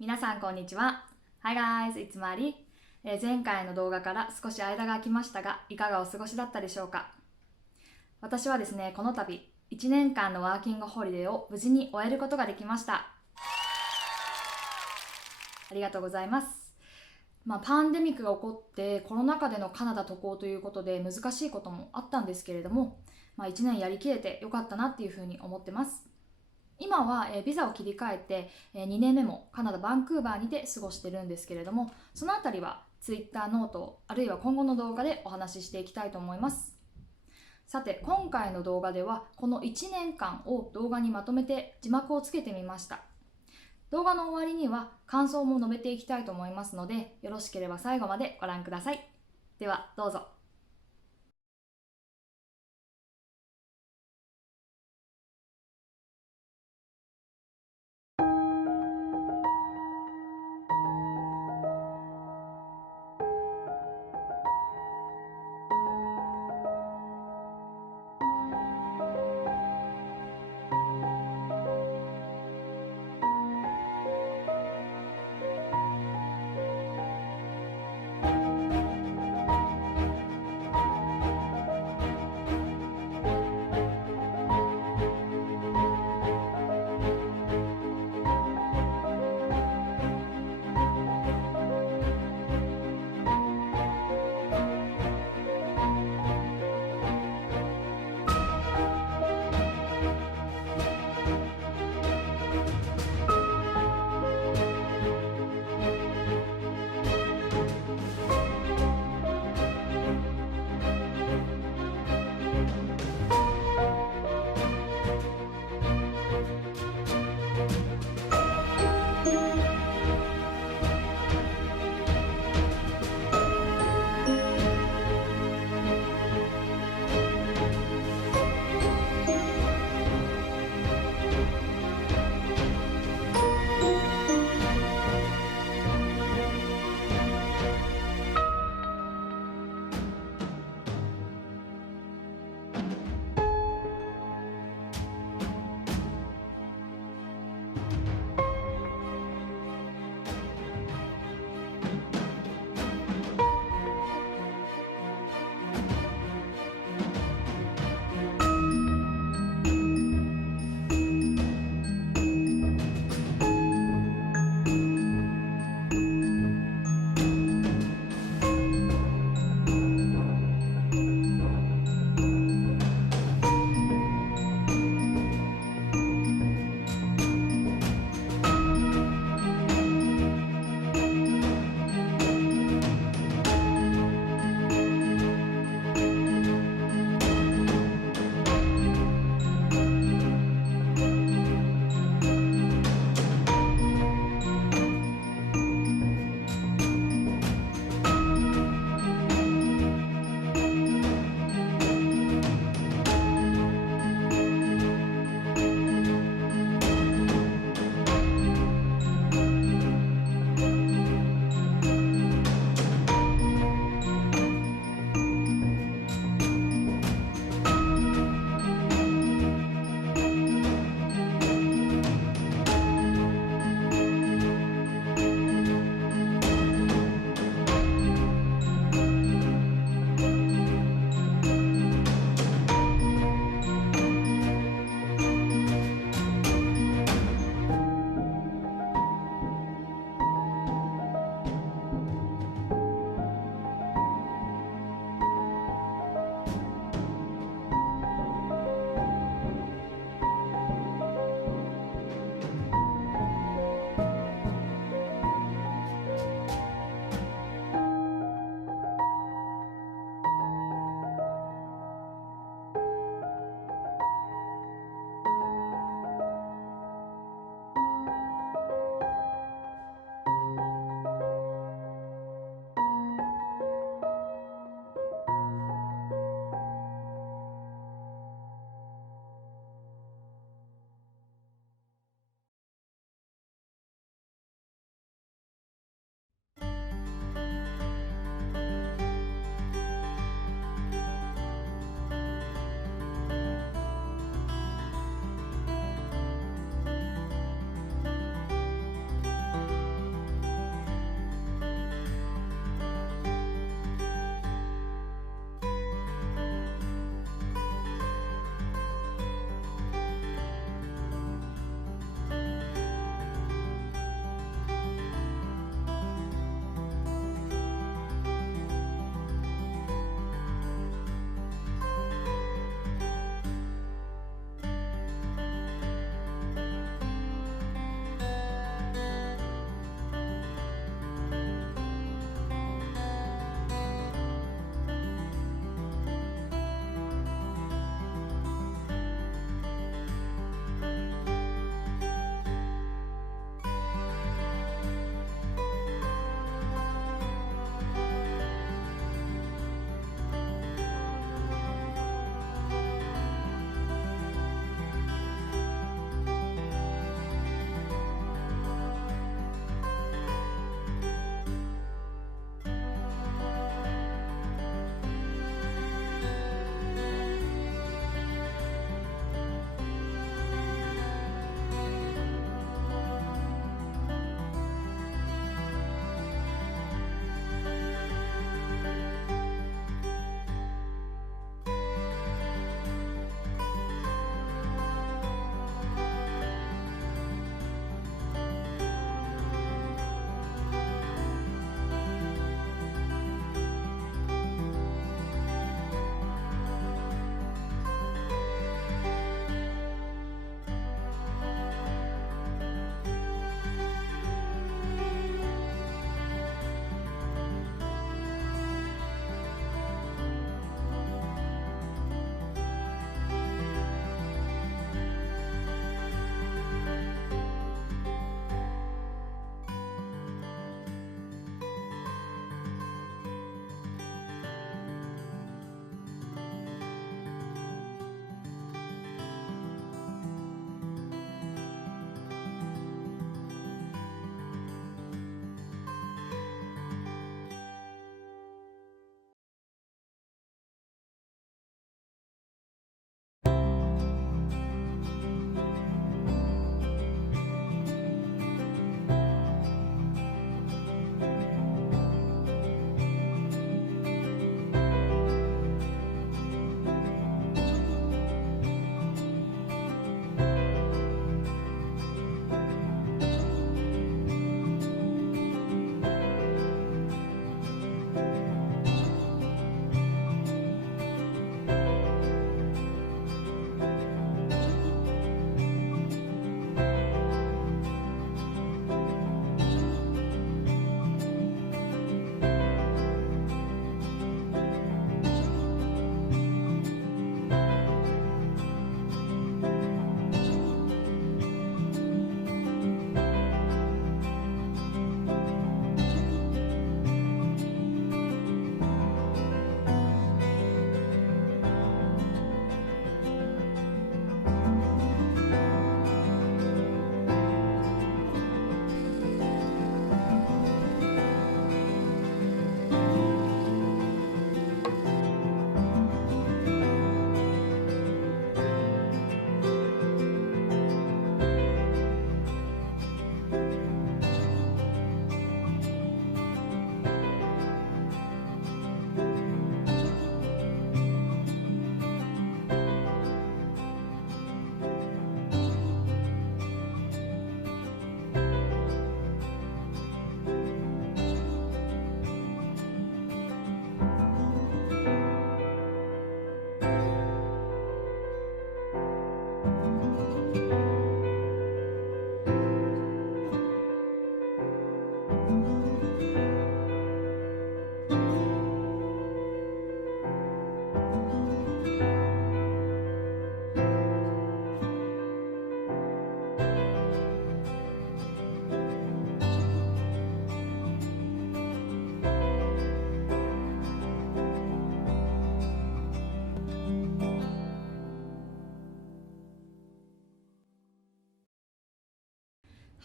皆さんこんにちは。Hi guys, it's Mari。前回の動画から少し間が空きましたが、いかがお過ごしだったでしょうか。私はですね、この度1年間のワーキングホリデーを無事に終えることができました。ありがとうございます。パンデミックが起こってコロナ禍でのカナダ渡航ということで難しいこともあったんですけれども、1年やりきれてよかったなっていうふうに思ってます。今はビザを切り替えて2年目もカナダバンクーバーにて過ごしてるんですけれども、そのあたりは Twitter ノートあるいは今後の動画でお話ししていきたいと思います。さて今回の動画ではこの1年間を動画にまとめて字幕をつけてみました。動画の終わりには感想も述べていきたいと思いますので、よろしければ最後までご覧ください。ではどうぞ。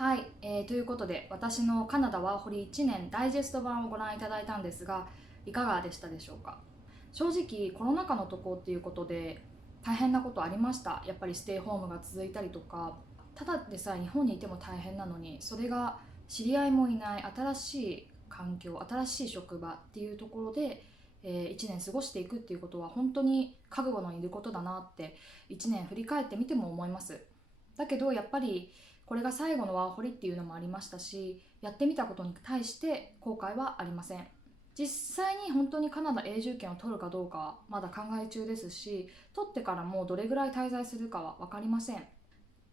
はい、ということで私のカナダワーホリ1年ダイジェスト版をご覧いただいたんですが、いかがでしたでしょうか。正直コロナ禍の渡航っていうことで大変なことありました。やっぱりステイホームが続いたりとか、ただでさえ日本にいても大変なのに、それが知り合いもいない新しい環境、新しい職場っていうところで、1年過ごしていくっていうことは本当に覚悟のいることだなって1年振り返ってみても思います。だけどやっぱりこれが最後のワーホリっていうのもありましたし、やってみたことに対して後悔はありません。実際に本当にカナダ永住権を取るかどうかはまだ考え中ですし、取ってからもうどれぐらい滞在するかは分かりません。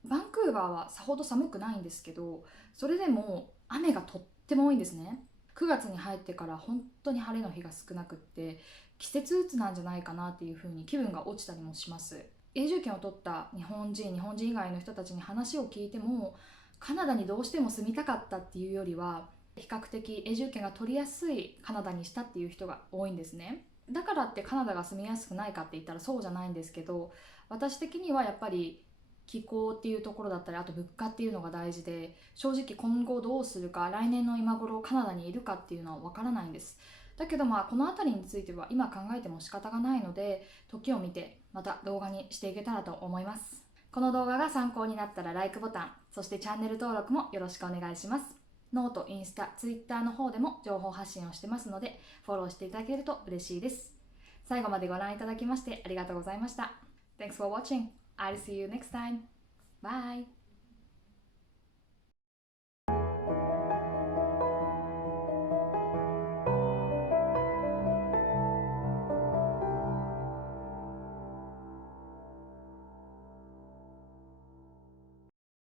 バンクーバーはさほど寒くないんですけど、それでも雨がとっても多いんですね。9月に入ってから本当に晴れの日が少なくって、季節うつなんじゃないかなっていう風に気分が落ちたりもします。永住権を取った日本人以外の人たちに話を聞いても、カナダにどうしても住みたかったっていうよりは、比較的永住権が取りやすいカナダにしたっていう人が多いんですね。だからってカナダが住みやすくないかって言ったらそうじゃないんですけど、私的にはやっぱり気候っていうところだったり、あと物価っていうのが大事で、正直今後どうするか、来年の今頃カナダにいるかっていうのはわからないんです。だけどこの辺りについては今考えても仕方がないので、時を見てまた動画にしていけたらと思います。この動画が参考になったら LIKE ボタン、そしてチャンネル登録もよろしくお願いします。ノート、インスタ、ツイッターの方でも情報発信をしてますので、フォローしていただけると嬉しいです。最後までご覧いただきましてありがとうございました。Thanks for watching. I'll see you next time. Bye.